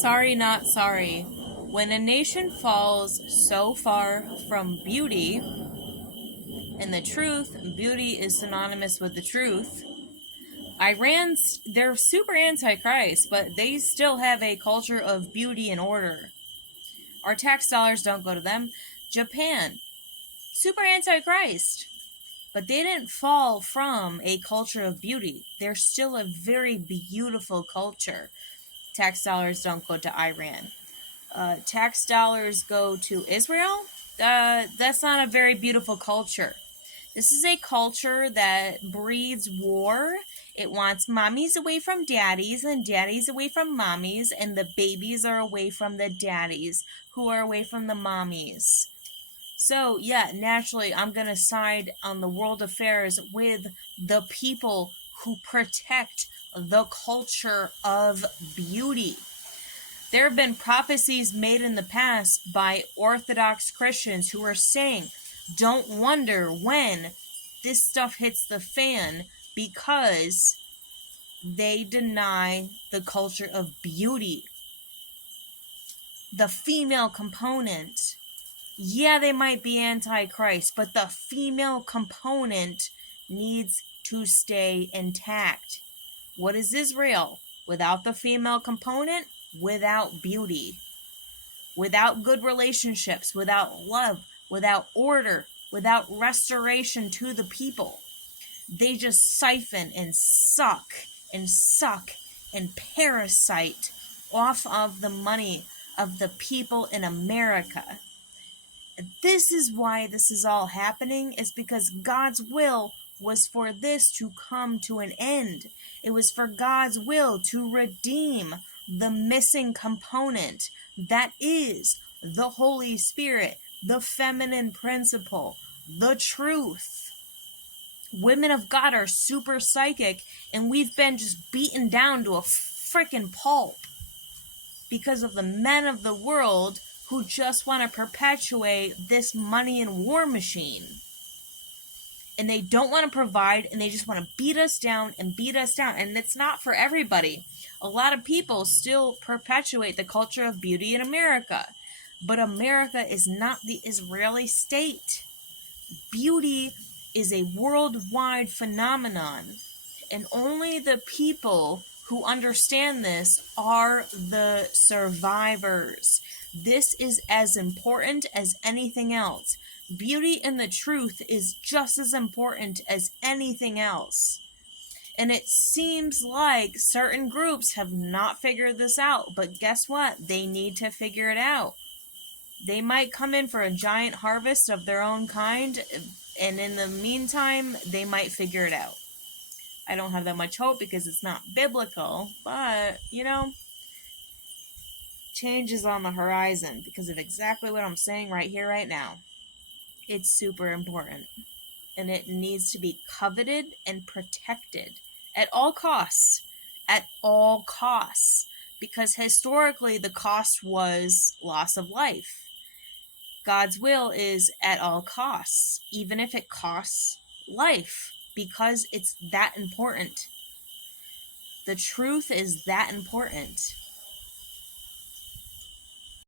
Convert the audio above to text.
Sorry, not sorry. When a nation falls so far from beauty, and the truth, beauty is synonymous with the truth. They're super anti-Christ, but they still have a culture of beauty and order. Our tax dollars don't go to them. Japan, super anti-Christ, but they didn't fall from a culture of beauty. They're still a very beautiful culture. Tax dollars don't go to Iran. Tax dollars go to Israel. That's not a very beautiful culture. This is a culture that breeds war. It wants mommies away from daddies and daddies away from mommies, and the babies are away from the daddies who are away from the mommies. So, yeah, naturally, I'm going to side on the world affairs with the people who protect the culture of beauty. There have been prophecies made in the past by Orthodox Christians who are saying, don't wonder when this stuff hits the fan, because they deny the culture of beauty. The female component, yeah, they might be anti-Christ, but the female component needs to stay intact. What is Israel? Without the female component, without beauty, without good relationships, without love, without order, without restoration to the people. They just siphon and suck and parasite off of the money of the people in America. This is why this is all happening, is because God's will was for this to come to an end. It was for God's will to redeem the missing component that is the Holy Spirit, the feminine principle, the truth. Women of God are super psychic, and we've been just beaten down to a freaking pulp because of the men of the world who just want to perpetuate this money and war machine. And they don't want to provide, and they just want to beat us down and beat us down. And it's not for everybody. A lot of people still perpetuate the culture of beauty in America. But America is not the Israeli state. Beauty is a worldwide phenomenon. And only the people who understand this are the survivors. This is as important as anything else. Beauty and the truth is just as important as anything else. And it seems like certain groups have not figured this out, but guess what? They need to figure it out. They might come in for a giant harvest of their own kind, and in the meantime, they might figure it out. I don't have that much hope because it's not biblical, but, change is on the horizon because of exactly what I'm saying right here, right now. It's super important, and it needs to be coveted and protected at all costs, because historically the cost was loss of life. God's will is at all costs, even if it costs life, because it's that important. The truth is that important.